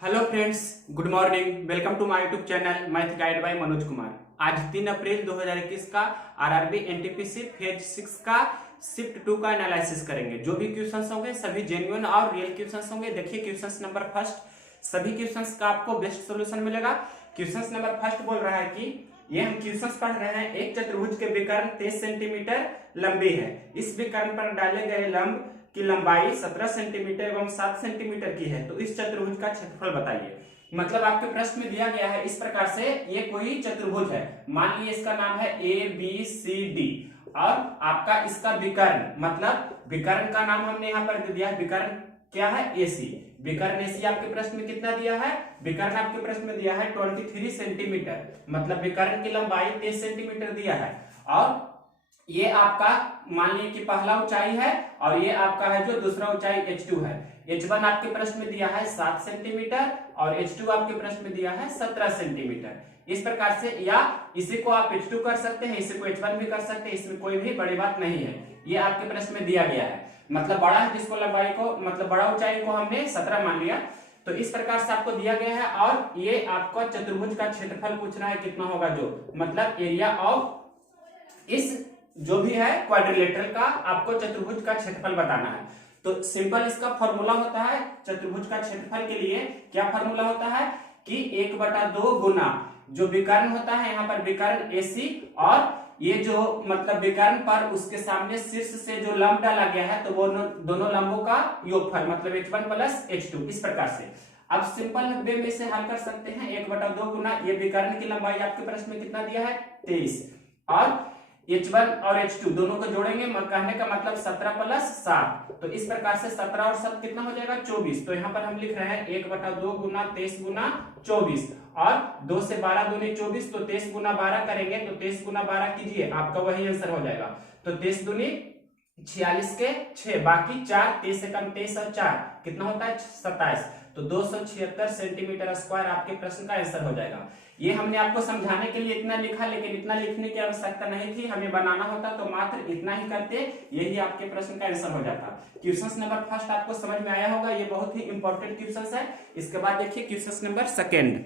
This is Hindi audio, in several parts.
Hello friends, good morning. Welcome to my YouTube channel math guide by Manoj Kumar. आज 3 अप्रैल 2021 का आरआरबी एनटीपीसी फेज 6 का शिफ्ट 2 का एनालिसिस करेंगे। जो भी क्वेश्चंस होंगे सभी जेन्युइन और रियल क्वेश्चंस होंगे। देखिए क्वेश्चंस नंबर फर्स्ट, सभी क्वेश्चंस का आपको बेस्ट सॉल्यूशन मिलेगा। क्वेश्चंस नंबर फर्स्ट बोल रहा है कि ये हम क्वेश्चंस पढ़ रहे हैं। एक चतुर्भुज के विकर्ण 23 सेंटीमीटर लंबी है। इस विकर्ण पर डाले गए लंब की लंबाई 17 सेंटीमीटर एवं 7 सेंटीमीटर की है, तो इस चतुर्भुज का क्षेत्रफल बताइए। मतलब आपके प्रश्न में दिया गया है इस प्रकार से, ये कोई चतुर्भुज है, मान लीजिए इसका नाम है ए बी सी डी और आपका इसका विकर्ण, मतलब विकर्ण का नाम हमने यहाँ पर दे दिया है। विकर्ण क्या है? एसी। विकर्ण एसी आपके प्रश्न में कितना दिया है? विकर्ण आपके प्रश्न में दिया है 23 सेंटीमीटर, मतलब विकर्ण की लंबाई 23 सेंटीमीटर दिया है। और ये आपका मान लीजिए कि पहला ऊंचाई है और ये आपका है जो दूसरा ऊंचाई h2 है। h1 आपके प्रश्न में दिया है 7 सेंटीमीटर और h2 आपके प्रश्न में दिया है 17 सेंटीमीटर। इस प्रकार से, या इसी को आप h2 कर सकते हैं, इसी को h1 भी कर सकते हैं, इसमें कोई भी बड़ी बात नहीं है। ये आपके प्रश्न में दिया गया है, मतलब बड़ा है जिसको लंबाई को, मतलब बड़ा ऊंचाई को हमने 17 मान लिया। तो इस प्रकार से आपको दिया गया है और ये आपको चतुर्भुज का क्षेत्रफल पूछना है कितना होगा, जो मतलब एरिया ऑफ इस जो भी है क्वाड्रिलेटरल का आपको चतुर्भुज का क्षेत्रफल बताना है। तो सिंपल इसका फॉर्मूला होता है चतुर्भुज का क्षेत्रफल के लिए। क्या फॉर्मूला होता है कि 1/2 गुना जो विकर्ण होता है, यहाँ पर विकर्ण एसी और ये जो मतलब विकर्ण पर उसके सामने शीर्ष से जो लंब डाला गया है, तो वो दोनों लंबों का योगफल, मतलब h1 प्लस h2। इस प्रकार से अब सिंपल वे में इसे हल कर सकते हैं। 1/2 गुना ये विकर्ण की लंबाई आपके प्रश्न में कितना दिया है? 23 और h1 और h2 दोनों को जोड़ेंगे, कहने का मतलब 17 प्लस 7। तो इस प्रकार से 17 और 7 कितना हो जाएगा? 24। तो यहाँ पर हम लिख रहे हैं 1/2 गुना 23 गुना 24 और 2 से 12 दूनी 24, तो 23 गुना 12 करेंगे तो 23 गुना 12 कीजिए, आपका वही आंसर हो जाएगा। तो 23 दूनी 46 के 6, बाकी 4, 23 से कम 23 और 4 कितना होता है? 27। तो 276 सेंटीमीटर स्क्वायर आपके प्रश्न का आंसर हो जाएगा। ये हमने आपको समझाने के लिए इतना लिखा, लेकिन इतना लिखने की आवश्यकता नहीं थी, हमें बनाना होता तो मात्र इतना ही करते, यही आपके प्रश्न का आंसर हो जाता। क्वेश्चन नंबर फर्स्ट आपको समझ में आया होगा, ये बहुत ही इंपॉर्टेंट क्वेश्चन है। इसके बाद देखिए question number second.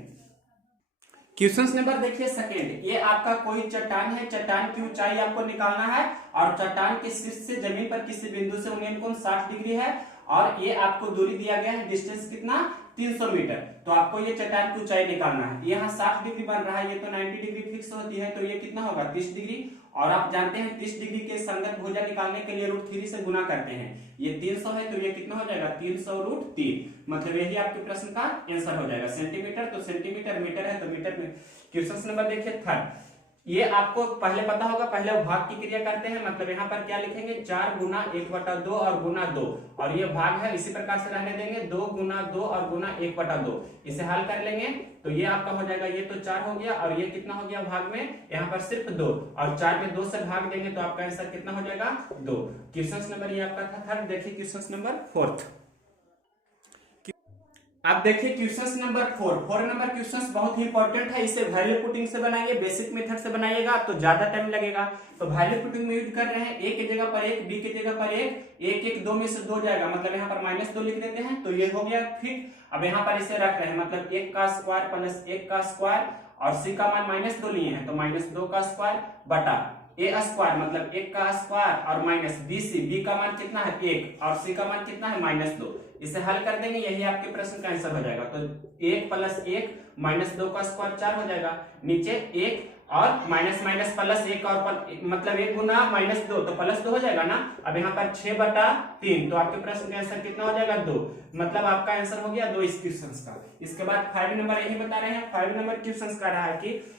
Question number देखिए सेकेंड, ये आपका कोई चट्टान है, चट्टान की ऊंचाई आपको निकालना है और चट्टान के शीर्ष से जमीन पर किसी बिंदु से उन्नयन कोण 60 डिग्री है और ये आपको दूरी दिया गया है, डिस्टेंस कितना? 300 मीटर। तो आपको ये चट्टान की ऊंचाई निकालना है। यहाँ 60 डिग्री बन रहा है, ये तो 90 डिग्री फिक्स होती है, तो ये कितना होगा? 30 डिग्री। और आप जानते हैं 30 डिग्री के संगत भुजा निकालने के लिए √3 से गुना करते हैं। ये 300 है तो ये कितना हो जाएगा? 300√3, मतलब यही आपके प्रश्न का आंसर हो जाएगा। सेंटीमीटर तो सेंटीमीटर, मीटर है तो मीटर में। क्वेश्चन नंबर देखिए थर्ड, ये आपको पहले पता होगा, पहले भाग की क्रिया करते हैं, मतलब यहाँ पर क्या लिखेंगे? 4 गुना 1/2 और गुना 2, और ये भाग है, इसी प्रकार से रहने देंगे। 2 गुना 2 और गुना 1/2, इसे हल कर लेंगे तो ये आपका हो जाएगा, ये तो 4 हो गया और ये कितना हो गया भाग में? यहाँ पर सिर्फ 2, और 4 में 2 से भाग देंगे तो आपका आंसर कितना हो जाएगा? 2। क्वेश्चन नंबर ये आपका था थर्ड। देखिए क्वेश्चन नंबर फोर्थ। अब देखिए क्वेश्चन नंबर 4 नंबर क्वेश्चन बहुत ही इंपॉर्टेंट है। इसे वैल्यू पुटिंग से बनाइए, बेसिक मेथड से बनाइएगा तो ज्यादा टाइम लगेगा। तो वैल्यू पुटिंग में यूज कर रहे हैं, ए की जगह पर 1, बी की जगह पर 1, 2 में से 2 जाएगा, मतलब यहाँ पर -2 लिख देते हैं तो ये हो गया फिट। अब यहाँ पर इसे रख रहे हैं, मतलब 1 का स्क्वायर प्लस 1 का स्क्वायर और सी का मान -2 लिए हैं तो -2 का स्क्वायर बटा ए स्क्वायर, मतलब 1 का स्क्वायर और माइनस बी का मान कितना है? 1 और सी का मान कितना है? -2। इसे हल कर देंगे, यही आपके प्रश्न का आंसर हो जाएगा। तो 1 प्लस 1 -2 का स्क्वायर 4 हो जाएगा, नीचे 1 और माइनस माइनस प्लस 1 और मतलब 1 गुना -2 तो +2 हो जाएगा ना। अब यहाँ पर 6/3, तो आपके प्रश्न का आंसर कितना हो जाएगा? 2, मतलब आपका आंसर हो गया 2 इस क्वेश्चन का। इसके बाद 5 नंबर यही बता रहे हैं। 5 नंबर क्वेश्चन का रहा है कि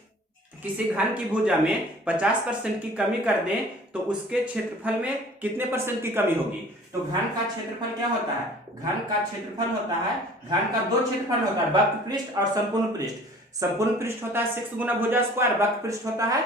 किसी घन की भुजा में 50% की कमी कर दें तो उसके क्षेत्रफल में कितने % की कमी होगी? तो घन का क्षेत्रफल क्या होता है? घन का क्षेत्रफल होता है, घन का 2 क्षेत्रफल होता है, वक्र पृष्ठ और संपूर्ण पृष्ठ। संपूर्ण पृष्ठ होता है 6 गुना भुजा स्क्वायर, वक्र पृष्ठ होता है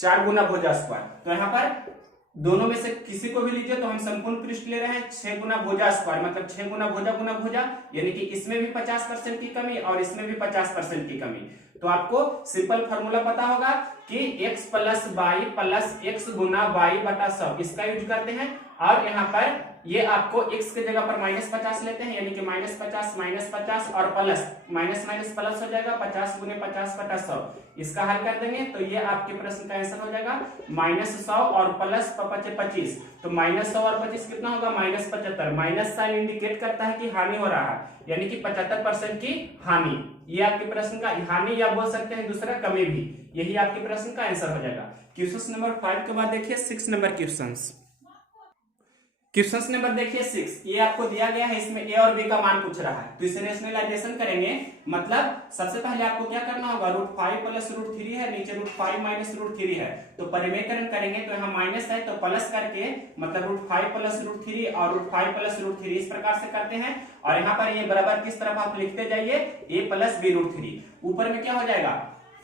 4 गुना भुजा स्क्वायर। तो यहाँ पर दोनों में से किसी को भी लीजिए, तो हम संपूर्ण पृष्ठ ले रहे हैं 6 गुना भुजा स्क्वायर, मतलब 6 गुना भुजा, यानी कि इसमें भी 50% की कमी और इसमें भी 50% की कमी। तो आपको सिंपल फॉर्मूला पता होगा कि x plus Y plus X गुना वाई बटा 100, इसका यूज करते हैं। और यहाँ पर ये आपको x के जगह पर -50 लेते हैं, यानी कि -50 और प्लस माइनस माइनस प्लस हो जाएगा, 50 गुने 50 बटा 100। इसका हल कर देंगे तो ये आपके प्रश्न का आंसर हो जाएगा -100 और प्लस 25। तो -100 और 25 कितना होगा, -75। माइनस साइन इंडिकेट करता है कि हानि हो रहा है, यानी कि 75% की हानि। ये आपके प्रश्न का हानि, या बोल सकते हैं दूसरा कमी भी। यही आपके प्रश्न का आंसर हो जाएगा। क्वेश्चन नंबर 5 के बाद देखिए 6 नंबर क्वेश्चन नंबर देखिए 6। ये आपको दिया गया है, इसमें ए और बी का मान पूछ रहा है। तो इसे रेशनलाइजेशन करेंगे, मतलब सबसे पहले आपको क्या करना होगा, √5 प्लस √3 है, नीचे √5 माइनस √3 है। तो परिमेयकरण करेंगे तो यहाँ माइनस है तो प्लस करके, मतलब √5 प्लस √3 और √5 प्लस √3 इस प्रकार से करते हैं। और यहाँ पर ये बराबर किस तरफ आप लिखते जाइए, a प्लस b √3। ऊपर में क्या हो जाएगा,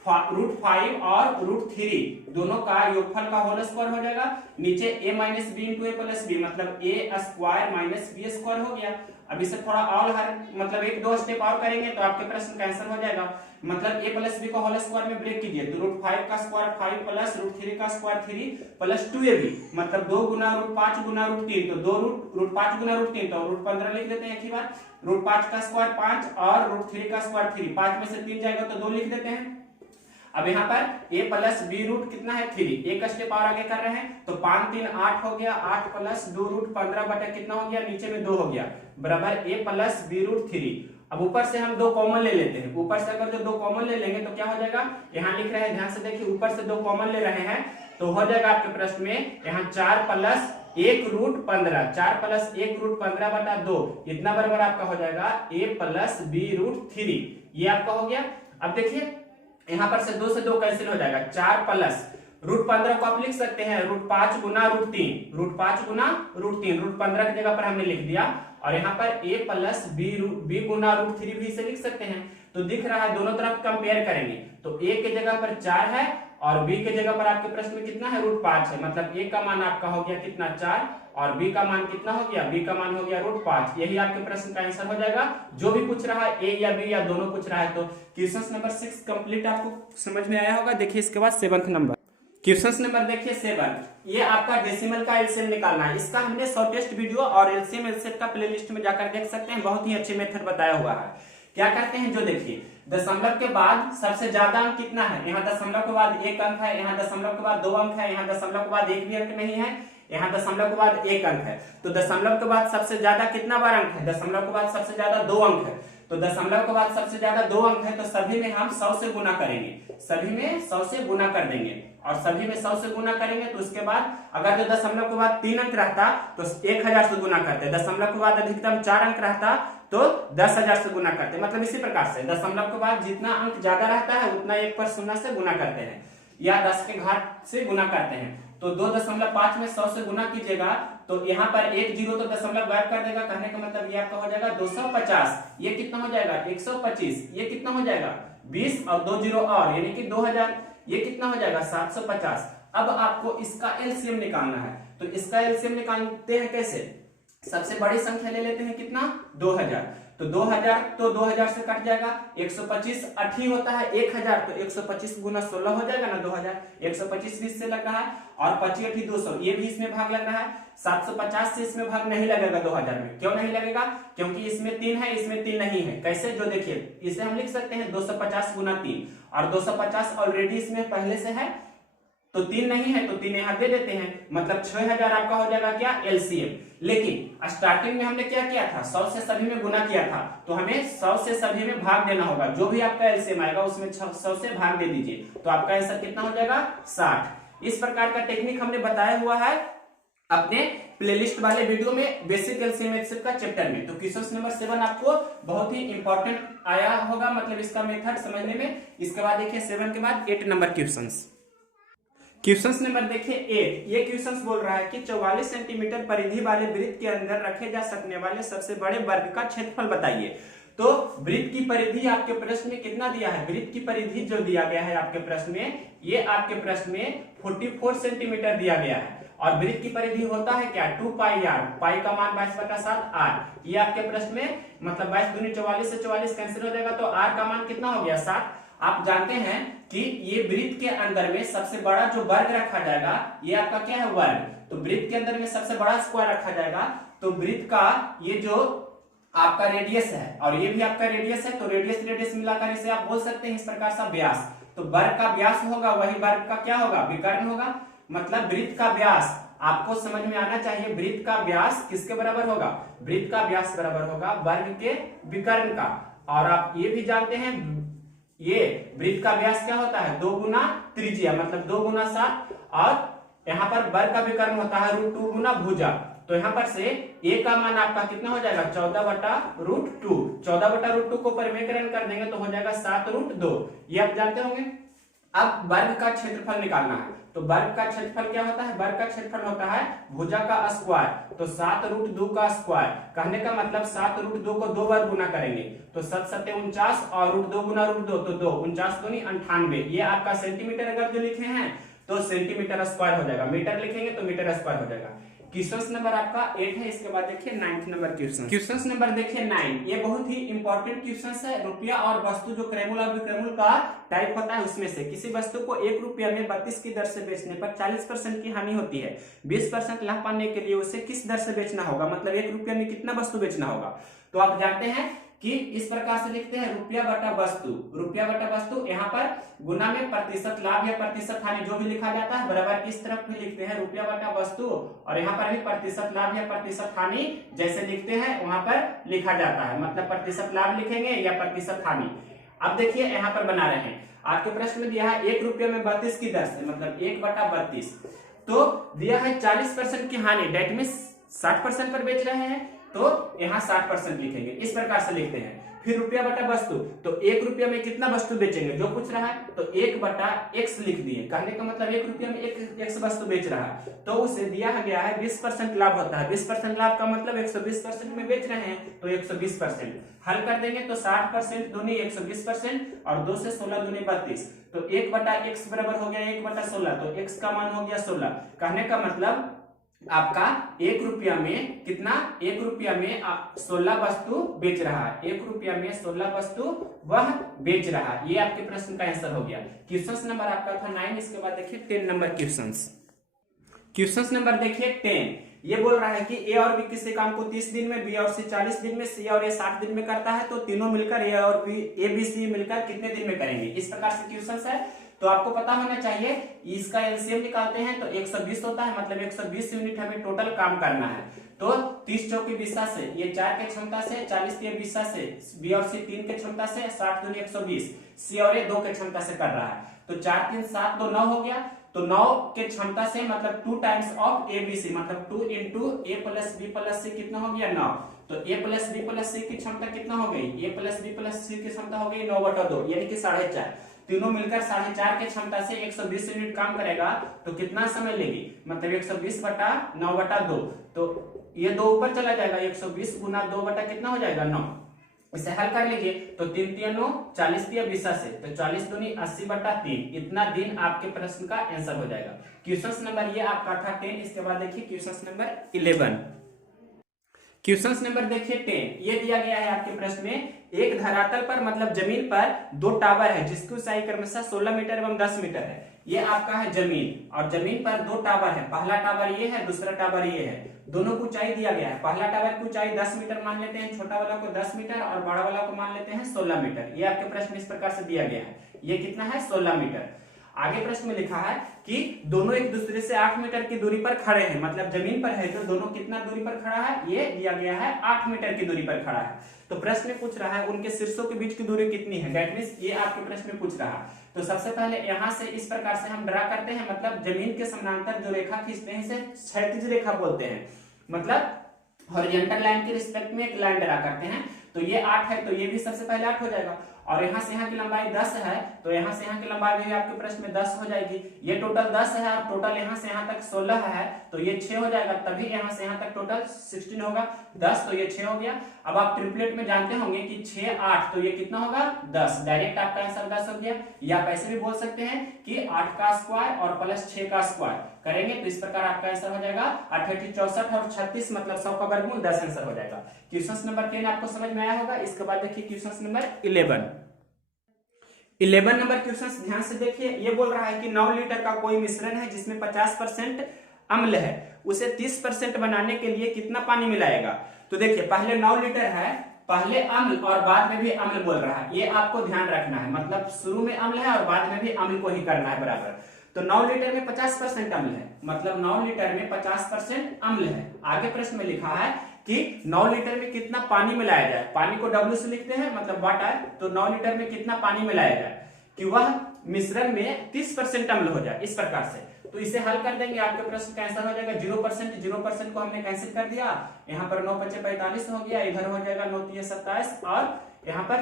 √5 और √3 दोनों का योगफल का होल स्क्वायर हो जाएगा। नीचे a minus b into a plus b, मतलब a square minus b square हो गया। अब इसे थोड़ा और मतलब 1-2 स्टेप और करेंगे तो आपके प्रश्न का आंसर हो जाएगा। मतलब a प्लस बी को होल स्क्वायर में ब्रेक कीजिए तो √5 का स्क्वायर 5 प्लस √3 का स्क्वायर 3 प्लस 2ab, मतलब 2 गुना √5 गुना √3, तो 2 √5 गुना √3 तो √15 लिख देते हैं एक ही बार। √5 का स्क्वायर 5 और √3 का स्क्वायर 3, 5 में से 3 जाएगा तो 2 लिख देते हैं। अब यहाँ पर a प्लस बी रूट कितना है 3, एक स्टेप और आगे कर रहे हैं तो 5 3 8 हो गया, 8 प्लस 2 रूट 15 बटा कितना हो गया, नीचे में 2 हो गया, बराबर a प्लस बी रूट 3। अब ऊपर से हम 2 कॉमन ले लेते हैं। ऊपर से अगर जो 2 कॉमन ले लेंगे तो क्या हो जाएगा, यहाँ लिख रहे हैं ध्यान से देखिए, ऊपर से 2 कॉमन ले रहे हैं तो हो जाएगा आपके प्रश्न में यहाँ 4 प्लस 1 रूट 15, 4 प्लस 1 रूट 15 बटा 2, इतना बराबर आपका हो जाएगा a प्लस बी रूट 3। ये आपका हो गया। अब देखिए यहाँ पर से 2 से 2 कैंसिल हो जाएगा, 4 प्लस √15 को आप लिख सकते हैं √5 गुना √3, √5 गुना √3, √15 की जगह पर हमने लिख दिया। और यहाँ पर a प्लस बी गुना √3 भी इसे लिख सकते हैं। तो दिख रहा है, दोनों तरफ कंपेयर करेंगे तो a के जगह पर 4 है और b के जगह पर आपके प्रश्न में कितना है, √5 है, मतलब a का मान आपका हो गया कितना 4 और b का मान कितना हो गया, b का मान हो गया √5। यही आपके प्रश्न का आंसर हो जाएगा। जो भी पूछ रहा है a या b या दोनों पूछ रहा है। तो क्वेश्चन नंबर 6 कंप्लीट आपको समझ में आया होगा। देखिए इसके बाद 7th नंबर क्वेश्चन नंबर देखिए 7। ये आपका डेसिमल का एलसीएम निकालना है। इसका हमने शॉर्टेस्ट वीडियो और एलसीएम एलसेट का प्लेलिस्ट में जाकर देख सकते हैं, बहुत ही अच्छे मेथड बताया हुआ है। क्या करते हैं, जो देखिए दशमलव के बाद सबसे ज्यादा अंक कितना है, यहाँ दशमलव के बाद 1 अंक है, यहाँ दशमलव के बाद 2 अंक है, यहाँ दशमलव के बाद 1 भी अंक नहीं है, यहाँ दशमलव के बाद 1 अंक है। तो दशमलव के बाद सबसे ज्यादा कितना बार अंक है, दशमलव के बाद सबसे ज्यादा 2 अंक है। तो दशमलव के बाद सबसे ज्यादा 2 अंक है तो सभी में हम 100 से गुना करेंगे, सभी में 100 से गुना कर देंगे। और सभी में 100 से गुना करेंगे तो उसके बाद अगर जो दशमलव के बाद 3 अंक रहता तो 1000 से गुना करते, दशमलव के बाद अधिकतम 4 अंक रहता तो 10,000 से गुना करते। मतलब इसी प्रकार से दशमलव के बाद जितना अंक ज्यादा रहता है उतना 1 पर 0 से गुना करते हैं या 10 के घात से गुना करते हैं। तो 2.5 में 100 से गुना कीजिएगा तो यहाँ पर 1 0 तो दशमलव गायब कर देगा, कहने का मतलब ये आपका हो जाएगा 250। ये कितना हो जाएगा 125, ये कितना हो जाएगा 20 और 2 0 और यानी कि 2000, ये कितना हो जाएगा 750। अब आपको इसका एलसीएम निकालना है। तो इसका एलसीएम निकालते हैं कैसे, सबसे बड़ी संख्या ले लेते हैं कितना 2000। तो 2000 तो 2000 से कट जाएगा, 125 8 ही होता है 1000 तो 125 गुना 16 हो जाएगा ना 2000। 125 भी इससे लग रहा है और 25 8 200, ये भी इसमें भाग लग रहा है। 750 से इसमें भाग नहीं लगेगा 2000 में। क्यों नहीं लगेगा, क्योंकि इसमें 3 है इसमें 3 नहीं है। कैसे, जो देखिए इसे हम लिख सकते हैं 250 गुना 3 और 250 ऑलरेडी इसमें पहले से है तो 3 नहीं है तो 3 यहाँ दे देते हैं, मतलब 6000 आपका हो जाएगा क्या एलसीएम। लेकिन स्टार्टिंग में हमने क्या किया था, 100 से सभी में गुना किया था तो हमें 100 से सभी में भाग देना होगा। जो भी आपका एलसीएम आएगा उसमें 100 से भाग दे दीजिए तो आपका आंसर कितना हो जाएगा 60। इस प्रकार का टेक्निक हमने बताया हुआ है अपने प्लेलिस्ट वाले वीडियो में बेसिक एलसीएम एचसीएफ का चैप्टर में। तो क्वेश्चन नंबर 7 आपको बहुत ही इंपॉर्टेंट आया होगा, मतलब इसका मेथड समझने में। इसके बाद देखिए 7 के बाद 8 नंबर क्वेश्चन नंबर देखिए 8। ये क्वेश्चन बोल रहा है कि 44 सेंटीमीटर परिधि वाले वृत्त के अंदर रखे जा सकने वाले सबसे बड़े वर्ग का क्षेत्रफल बताइए। तो वृत्त की परिधि आपके प्रश्न में कितना दिया है, वृत्त की परिधि जो दिया गया है आपके प्रश्न में, ये आपके प्रश्न में 44 सेंटीमीटर दिया गया है। और वृत्त की परिधि होता है क्या 2 पाई आर, पाई का मान 22/7 आर। ये आपके प्रश्न में मतलब 22 दूनी 44 से 44 कैंसिल हो जाएगा तो आर का मान कितना हो गया 7। आप जानते हैं कि ये वृत्त के अंदर में सबसे बड़ा जो वर्ग रखा जाएगा ये आपका क्या है वर्ग। तो वृत्त के अंदर में सबसे बड़ा स्क्वायर रखा जाएगा तो वृत्त का ये जो आपका रेडियस है और ये भी आपका रेडियस है, तो रेडियस रेडियस मिलाकर इसे आप बोल सकते हैं इस प्रकार से व्यास। तो वर्ग का व्यास होगा वही वर्ग का क्या होगा, विकर्ण होगा। मतलब वृत्त का व्यास आपको समझ में आना चाहिए, वृत्त का व्यास किसके बराबर होगा, वृत्त का व्यास बराबर होगा वर्ग के विकर्ण का। और आप ये भी जानते हैं ये वृत्त का व्यास क्या होता है, 2 गुना त्रिज्या, मतलब 2 गुना 7, और यहाँ पर वर्ग का विकर्ण होता है √2 गुना भुजा। तो यहाँ पर से a का मान आपका कितना हो जाएगा, 14/√2। 14/√2 को परिमेयकरण कर देंगे तो हो जाएगा 7√2। ये आप जानते होंगे। अब वर्ग का क्षेत्रफल निकालना है, तो वर्ग का क्षेत्रफल क्या होता है, वर्ग का क्षेत्रफल होता है भुजा का स्क्वायर। तो 7√2 का स्क्वायर, कहने का मतलब 7√2 को 2 बार गुना करेंगे तो 7 7 49 और √2 गुना √2 तो 2, 49 दूनी 98। ये आपका सेंटीमीटर अगर जो लिखे हैं तो सेंटीमीटर स्क्वायर हो जाएगा, मीटर लिखेंगे तो मीटर स्क्वायर हो जाएगा। क्वेश्चन नंबर आपका 8 है। इसके बाद देखिए 9th नंबर क्वेश्चन नंबर देखिए 9। ये बहुत ही इंपॉर्टेंट क्वेश्चन है। रुपया और वस्तु जो क्रैमुल और विक्रमुल का टाइप होता है उसमें से किसी वस्तु को 1 रुपया में 32 की दर से बेचने पर 40% की हानि होती है। 20% लाभ पाने के लिए उसे किस दर से बेचना होगा, मतलब 1 रुपया में कितना वस्तु बेचना होगा। तो आप जानते हैं कि इस प्रकार से लिखते हैं रुपया बटा वस्तु, रुपया बटा वस्तु, यहाँ पर गुना में प्रतिशत लाभ या प्रतिशत हानि जो भी लिखा जाता है बराबर इस तरफ भी लिखते हैं रुपया बटा वस्तु, और यहाँ पर भी प्रतिशत लाभ या प्रतिशत हानि जैसे लिखते हैं वहां पर लिखा जाता है, मतलब प्रतिशत लाभ लिखेंगे या प्रतिशत हानि। अब देखिए यहाँ पर बना रहे हैं, आपके प्रश्न में दिया है 1 रुपया में 32 की दर से, मतलब 1/32, तो दिया है 40% की हानि, डेट मीन 60% पर बेच रहे हैं तो यहाँ 60% लिखेंगे, इस प्रकार से लिखते हैं। फिर रुपया बटा वस्तु, तो 1 रुपया में कितना वस्तु बेचेंगे जो पूछ रहा है, तो 1/x लिख दिए, कहने का मतलब 1 रुपया में x वस्तु बेच रहा है, तो उसे दिया गया है 20% लाभ होता है। 20% लाभ का मतलब 120% में बेच रहे हैं तो 120%। हल कर देंगे तो 60% दूनी 120% और 2 से 16 दूनी 32, तो 1/x बराबर हो गया 1/16, तो x का मान हो गया 16। कहने का मतलब आपका 1 रुपया में कितना, 1 रुपया में 16 वस्तु बेच रहा है, 1 रुपया में 16 वस्तु वह बेच रहा है। ये आपके प्रश्न का आंसर हो गया। क्वेश्चन नंबर आपका था 9। इसके बाद देखिए 10 नंबर क्वेश्चन नंबर देखिए 10। ये बोल रहा है कि ए और बी किसी काम को 30 दिन में, बी और सी 40 दिन में, सी और ए 60 दिन में करता है, तो तीनों मिलकर ए और बी, ए बी सी मिलकर कितने दिन में करेंगे। इस प्रकार से क्वेश्चन है, तो आपको पता होना चाहिए इसका एलसीएम निकालते हैं तो 120 होता है, मतलब 120 यूनिट हमें टोटल काम करना है। तो 30 चौकी 20 से, ये 4 के क्षमता से, 40 के 20 से, बी और सी 3 के क्षमता से, 60 दूनी 120, सी और ए 2 के क्षमता से कर रहा है, तो 4 3 7 2 9 हो गया। तो 9 के क्षमता से मतलब 2 times of a b c, मतलब 2 into a plus b plus c कितना हो गया 9। तो a plus b plus c की क्षमता कितना हो गई, a plus b plus c की क्षमता हो गई 9/2, यानी कि 4.5। तीनों मिलकर 4.5 के क्षमता से 120 यूनिट काम करेगा, तो कितना समय लेगी, मतलब 120 बटा 9/2, तो ये 2 ऊपर चला जाएगा, 120 गुना 2 बटा कितना हो जाएगा 9। इसे हल कर लीजिए तो 3 3 9 40 20 से, तो 40 दूनी 80/3, इतना दिन आपके प्रश्न का आंसर हो जाएगा। क्वेश्चन नंबर ये आपका था 10। इसके बाद देखिए क्वेश्चन नंबर 11। क्वेश्चन नंबर देखिए 10। ये दिया गया है आपके प्रश्न में, एक धरातल पर मतलब जमीन पर 2 टावर है जिसकी ऊंचाई क्रमशः 16 मीटर एवं 10 मीटर है। ये आपका है जमीन, और जमीन पर 2 टावर है, पहला टावर ये है, दूसरा टावर ये है, दोनों को ऊंचाई दिया गया है। पहला टावर की ऊंचाई 10 मीटर मान लेते हैं, छोटा वाला को 10 मीटर और बड़ा वाला को मान लेते हैं 16 मीटर। ये आपके प्रश्न इस प्रकार से दिया गया है, ये कितना है 16 मीटर। आगे प्रश्न में लिखा है कि दोनों एक दूसरे से 8 मीटर की दूरी पर खड़े हैं, मतलब जमीन पर है तो दोनों कितना दूरी पर खड़ा है, ये दिया गया है 8 मीटर की दूरी पर खड़ा है। तो प्रश्न में पूछ रहा है उनके शीर्षों के बीच की दूरी कितनी है, दैट मींस ये आपके प्रश्न में पूछ रहा है। तो सबसे पहले यहाँ से इस प्रकार से हम ड्रा करते हैं, मतलब जमीन के समानांतर जो रेखा खींचते हैं इसे क्षैतिज रेखा बोलते हैं, मतलब हॉरिजॉन्टल लाइन के रिस्पेक्ट में एक लाइन ड्रा करते हैं। तो ये 8 है तो ये भी सबसे पहले 8 हो जाएगा, और यहाँ से यहाँ की लंबाई 10 है तो यहाँ से यहाँ की लंबाई भी आपके प्रश्न में 10 हो जाएगी। ये टोटल 10 है और टोटल यहाँ से यहाँ तक 16 है तो ये 6 हो जाएगा, तभी यहाँ से यहाँ तक टोटल 16 होगा। 10 तो ये 6 हो गया। अब आप ट्रिपलेट में जानते होंगे कि 6 8 तो ये कितना होगा 10, डायरेक्ट आपका आंसर 10 हो गया। या आप ऐसे भी बोल सकते हैं कि 8 का स्क्वायर और प्लस 6 का स्क्वायर करेंगे तो इस प्रकार आपका आंसर हो जाएगा 68 64 और 36, मतलब 100 का वर्गमूल 10 आंसर हो जाएगा। क्वेश्चन नंबर 10 आपको समझ में आया होगा। इसके बाद देखिए क्वेश्चन नंबर 11 नंबर क्वेश्चन ध्यान से देखिए। ये बोल रहा है कि 9 लीटर का कोई मिश्रण है जिसमें 50% अम्ल है उसे 30% बनाने के लिए कितना पानी मिलाएगा। तो देखिए पहले 9 लीटर है, पहले अम्ल और बाद में भी अम्ल बोल रहा है, ये आपको ध्यान रखना है, मतलब शुरू में अम्ल है और बाद में भी अम्ल को ही करना है बराबर। तो 9 लीटर में 50% अम्ल है, मतलब 9 लीटर में 50% अम्ल है। आगे प्रश्न में लिखा है कि 9 लीटर में कितना पानी मिलाया जाए, पानी को W से लिखते हैं मतलब वाटर, तो 9 लीटर में कितना पानी मिलाया जाए कि वह मिश्रण में 30% अम्ल हो जाए, इस प्रकार से। तो इसे हल कर देंगे, आपके प्रश्न का आंसर हो जाएगा 0%, 0% को हमने कैंसिल कर दिया, यहाँ पर 9 × 5 = 45 हो गया, इधर हो जाएगा 9 × 3 = 27 और यहाँ पर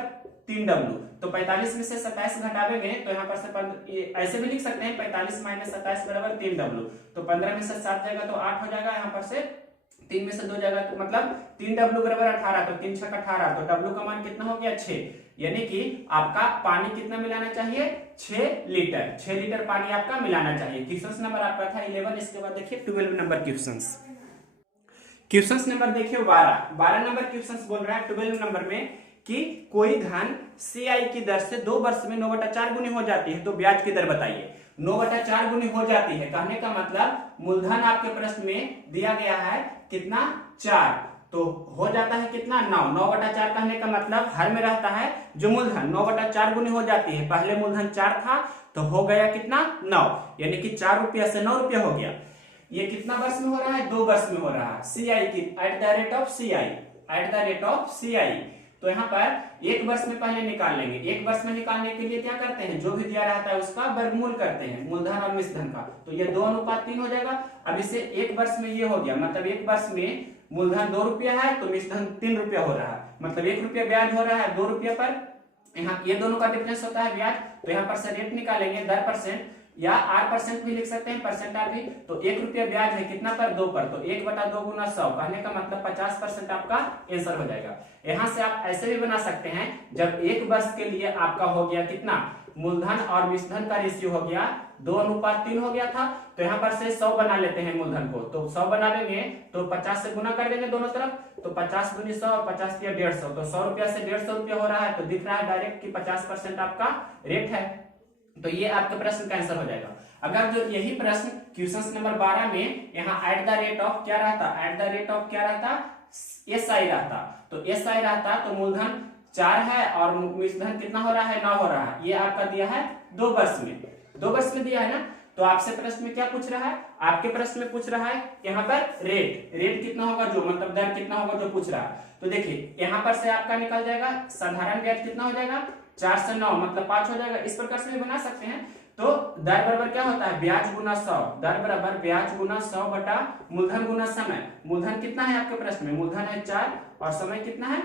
3W, तो 45 में से 27 घटावेंगे तो यहाँ पर से ऐसे भी लिख सकते हैं 45 - 27 = 3W, तो 15 में से 7 जाएगा तो 8 हो जाएगा, यहाँ पर से 3 में से 2 जाएगा तो मतलब 3W = 18, तो 3 × 6 = 18, तो W का मान कितना हो गया 6, यानी कि आपका पानी कितना मिलाना चाहिए 6 लीटर, 6 लीटर पानी आपका मिलाना चाहिए। क्वेश्चन नंबर आपका था 11, इसके बाद देखिए 12 नंबर क्वेश्चन नंबर देखिए 12 नंबर क्वेश्चन बोल रहा है 12 नंबर में कि कोई धन CI की दर से 2 वर्ष में 9/4 गुनी हो जाती है, तो ब्याज की दर बताइए। 9/4 गुनी हो जाती है कहने का मतलब मूलधन आपके प्रश्न में दिया गया है कितना 4, तो हो जाता है कितना 9, 9/4 कहने का मतलब हर में रहता है जो मूलधन 9/4 गुनी हो जाती है, पहले मूलधन 4 था तो हो गया कितना 9, यानी कि 4 रुपया से 9 रुपया हो गया। ये कितना वर्ष में हो रहा है 2 वर्ष में हो रहा है, CI की at the rate of CI, तो यहाँ पर 1 वर्ष में पहले निकाल लेंगे। 1 वर्ष में निकालने के लिए क्या करते हैं, जो भी दिया रहता है उसका वर्गमूल करते हैं मूलधन और मिश्रधन का, तो ये 2:3 हो जाएगा। अब इसे 1 वर्ष में ये हो गया, मतलब 1 वर्ष में मूलधन 2 रुपया है तो मिश्रधन 3 रुपया हो रहा है, मतलब 1 रुपया ब्याज हो रहा है 2 रुपया पर, यहाँ ये दोनों का डिफरेंस होता है ब्याज, तो यहाँ पर से रेट निकालेंगे 10% या 8% भी लिख सकते हैं, परसेंट भी, तो 1 रुपया ब्याज है कितना पर 2 पर, तो 1/2 × 100 कहने का मतलब 50% आपका आंसर हो जाएगा। यहाँ से आप ऐसे भी बना सकते हैं, जब 1 वर्ष के लिए आपका हो गया कितना मूलधन और मिश्रधन का रेशियो हो गया 2:3 हो गया था, तो यहाँ पर से 100 बना लेते हैं मूलधन को, तो 100 बना लेंगे तो 50 से गुना कर देंगे दोनों तरफ, तो 50 × 100 और 50 × 150, तो 100 रुपया से 150 रुपया हो रहा है, तो दिख रहा है डायरेक्ट कि 50% आपका रेट है, तो ये आपके प्रश्न का आंसर हो जाएगा। अगर जो यही प्रश्न क्वेश्चन नंबर 12 में यहाँ एट द रेट ऑफ क्या रहता SI रहता, तो SI रहता तो मूलधन 4 है और मिश्रधन कितना हो रहा है 9 हो रहा है, ये आपका दिया है 2 वर्ष में दिया है ना। तो आपसे प्रश्न में क्या पूछ रहा है, आपके प्रश्न में पूछ रहा है यहाँ पर रेट कितना होगा, जो मतलब दर कितना होगा जो पूछ रहा है। तो देखिए यहाँ पर से आपका निकल जाएगा साधारण ब्याज कितना हो जाएगा 4 से 9 मतलब 5 हो जाएगा, इस प्रकार से भी बना सकते हैं। तो दर बराबर क्या होता है ब्याज गुना 100, दर बराबर ब्याज गुना 100 बटा मूलधन गुना समय। मूलधन कितना है आपके प्रश्न में, मूलधन है 4 और समय कितना है,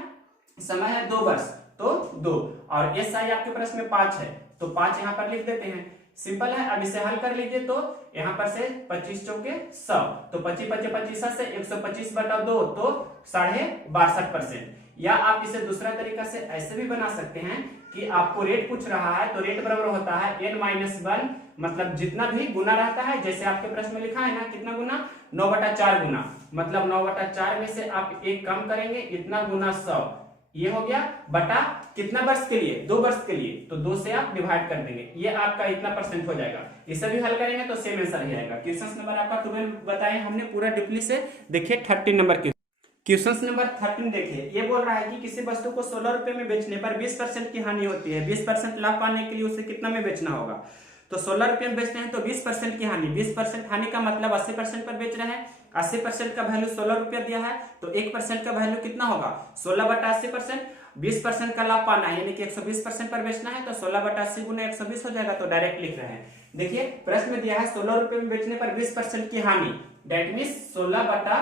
समय है 2 वर्ष तो 2, और SI आपके प्रश्न में 5 है तो 5 यहाँ पर लिख देते हैं, सिंपल है। अब इसे हल कर लीजिए तो यहाँ पर से 25 चौके 100, तो 25 से 125/2 तो 62.5%। या आप इसे दूसरा तरीका से ऐसे भी बना सकते हैं कि आपको रेट पूछ रहा है तो रेट बराबर होता है n-1, मतलब जितना भी गुना रहता है, जैसे आपके प्रश्न में लिखा है ना कितना गुना 9/4 गुना, मतलब 9/4 में से आप 1 कम करेंगे इतना गुना 100, ये हो गया बटा कितना वर्ष के लिए 2 वर्ष के लिए, तो 2 से आप डिवाइड कर देंगे, ये आपका इतना % हो जाएगा। इसे भी हल करेंगे तो सेम आंसर ही आएगा। क्वेश्चन नंबर आपका 12 बताए हमने पूरा डीपली से। देखिए 13 नंबर क्वेश्चन नंबर 13 देखिए, ये बोल रहा है कि किसी वस्तु को 16 रुपए में बेचने पर 20% की हानि होती है, 20% लाभ पाने के लिए उसे कितना में बेचना होगा। तो 16 रुपए में बेच रहे हैं तो 20% की हानि, 20% हानि का मतलब 80% पर बेच रहे हैं, 80% का वैल्यू 16 रुपया दिया है तो 1% का वैल्यू कितना होगा 16/80%, 20% का लाभ पाना है यानी कि 120% पर बेचना है तो 16/80 गुना 120 हो जाएगा, तो डायरेक्ट लिख रहे हैं। देखिए प्रश्न में दिया है 16 रुपए में बेचने पर 20% की हानि, दैट मीन्स 16 बटा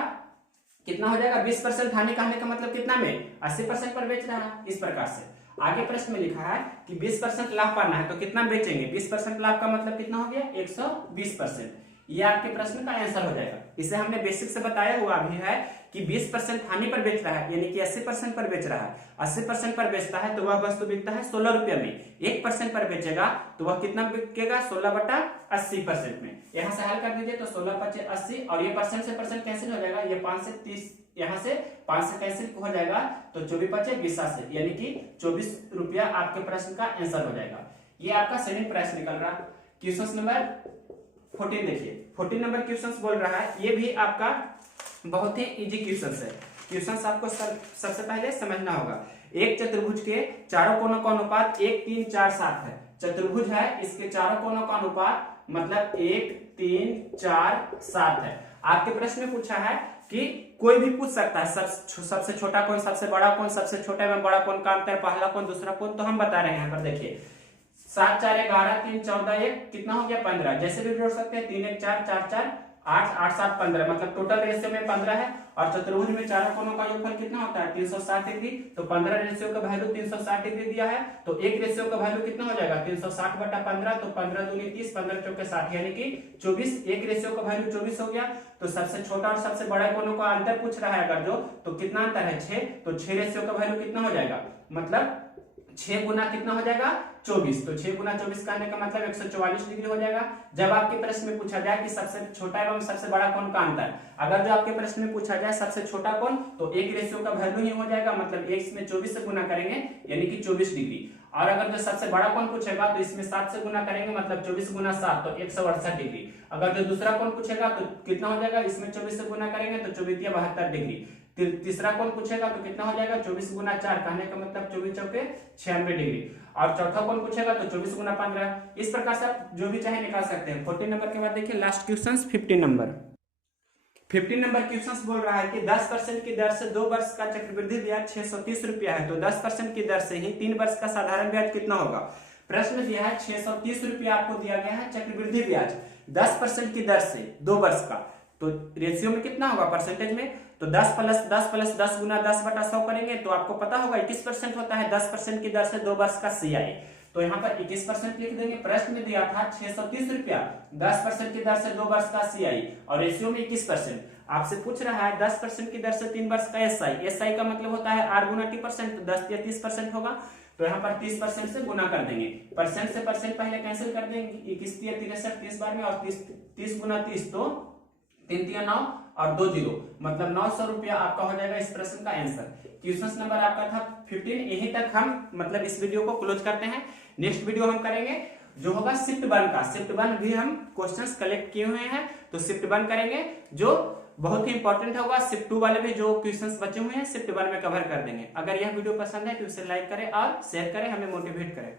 कितना हो जाएगा 20% हानि कहने का मतलब कितना में 80% पर बेच रहा है, इस प्रकार से। आगे प्रश्न में लिखा है कि 20% लाभ पाना है तो कितना बेचेंगे, 20% लाभ का मतलब कितना हो गया 120%, ये आपके प्रश्न का आंसर हो जाएगा। इसे हमने बेसिक से बताया हुआ भी है कि 20% हानि पर बेच रहा है यानी कि 80% पर बेच रहा है, 80% पर बेचता है तो वह वस्तु बिकता है 16 रुपये में, 1% पर बेचेगा तो वह कितना बिकेगा 16/80% में। यहाँ से हल कर दीजिए तो 16×5 = 80 और ये परसेंट से परसेंट कैंसिल हो जाएगा, ये 5 से 30 यहाँ से 5 से कैंसिल हो जाएगा तो 24×5 = 20 यानी कि 24 रुपया आपके प्रश्न का आंसर हो जाएगा। ये आपका सेकंड प्रश्न निकल रहा। क्वेश्चन नंबर 14 देखिए 14 नंबर क्वेश्चन बोल रहा है, ये भी आपका बहुत ही इजी क्वेश्चन है। क्वेश्चन आपको सबसे पहले समझना होगा। एक चतुर्भुज के चारों कोनों का अनुपात 1 3 4 7 है। चतुर्भुज है, इसके चारों कोनों का अनुपात मतलब 1 3 4 7 है। आपके प्रश्न में पूछा है कि कोई भी पूछ सकता है सबसे छोटा कौन, सबसे बड़ा कौन, सबसे छोटे में बड़ा कौन का अंतर, पहला कौन दूसरा कौन, तो हम बता रहे हैं। यहाँ पर देखिए 7 4 11 3 14 1 कितना हो गया 15, जैसे भी जोड़ सकते हैं 3 1 4 4 4 8 8 7 15, मतलब टोटल रेशियो में 15 है। और चतुर्भुज में चारों कोनों का योगफल कितना होता है 360 डिग्री, तो 15 रेशियो का वैल्यू 360 डिग्री दिया है, तो एक रेशियो का वैल्यू कितना हो जाएगा 360 बटा 15, तो 15 दूनी 30 15 चौके 60 यानी कि 24, एक रेशियो का वैल्यू 24 हो गया। तो सबसे छोटा और सबसे बड़ा कोनों का अंतर पूछ रहा है अगर जो, तो कितना अंतर है 6, तो 6 रेशियो का वैल्यू कितना हो जाएगा, मतलब 6 गुना कितना हो जाएगा 24, तो 6 गुना 24 करने का मतलब 144 डिग्री हो जाएगा। जब आपके प्रश्न में पूछा जाए कि सबसे छोटा एवं सबसे बड़ा कोण का अंतर, अगर जो आपके प्रश्न में पूछा जाए सबसे छोटा कोण, तो एक रेशियो का वैल्यू ही हो जाएगा, मतलब एक इसमें 24 से गुना करेंगे यानी कि 24 डिग्री। और अगर जो सबसे बड़ा कोण पूछेगा तो इसमें 7 से गुना करेंगे, मतलब 24 गुना 7 तो 168 डिग्री। अगर जो दूसरा कोण पूछेगा तो कितना हो जाएगा, इसमें 24 से गुना करेंगे तो 24 या 72 डिग्री। तीसरा कोण पूछेगा तो कितना हो जाएगा 24 गुना 4, कहने का मतलब 24 चौके 96 डिग्री। और चौथा कोण पूछेगा तो 24 गुना 15। इस प्रकार से आप जो भी चाहे निकाल सकते हैं। 14 नंबर के बाद देखिए last question 15 number. 15 number question बोल रहा है कि 10% की दर से 2 वर्ष का चक्रवृद्धि ब्याज 630 रुपया है, तो 10% की दर से ही 3 वर्ष का साधारण ब्याज कितना होगा। प्रश्न दिया है 630 रुपया आपको दिया गया है चक्रवृद्धि ब्याज 10% की दर से 2 वर्ष का, तो रेशियो में कितना होगा परसेंटेज में, तो 10 प्लस 10 गुना 10 बटा 100 करेंगे तो आपको पता होगा 21% होता है 10% की दर से 2 वर्ष का CI, तो यहाँ पर 21% लिख देंगे। प्रश्न में दिया था 630 रुपया 10% की दर से 2 वर्ष का CI और रेशियो में 21%। आपसे पूछ रहा है 10% की दर से 3 वर्ष का SI का मतलब होता है R गुना T%, तो 10 या 30% होगा, तो यहाँ पर 30% से गुना कर देंगे। परसेंट से परसेंट पहले कैंसिल कर देंगे, 21 या 63 30 बार में, और 30 गुना 30 तो 3 या 9 और 2 0, मतलब 900 रुपया आपका हो जाएगा इस प्रश्न का आंसर। क्वेश्चन नंबर आपका था 15। यहीं तक हम मतलब इस वीडियो को क्लोज करते हैं। नेक्स्ट वीडियो हम करेंगे जो होगा शिफ्ट 1 का। शिफ्ट 1 भी हम क्वेश्चंस कलेक्ट किए हुए हैं, तो शिफ्ट 1 करेंगे जो बहुत ही इंपॉर्टेंट होगा। शिफ्ट 2 वाले भी जो क्वेश्चंस बचे हुए हैं शिफ्ट 1 में कवर कर देंगे। अगर यह वीडियो पसंद है तो इसे लाइक करें और शेयर करें, हमें मोटिवेट करें।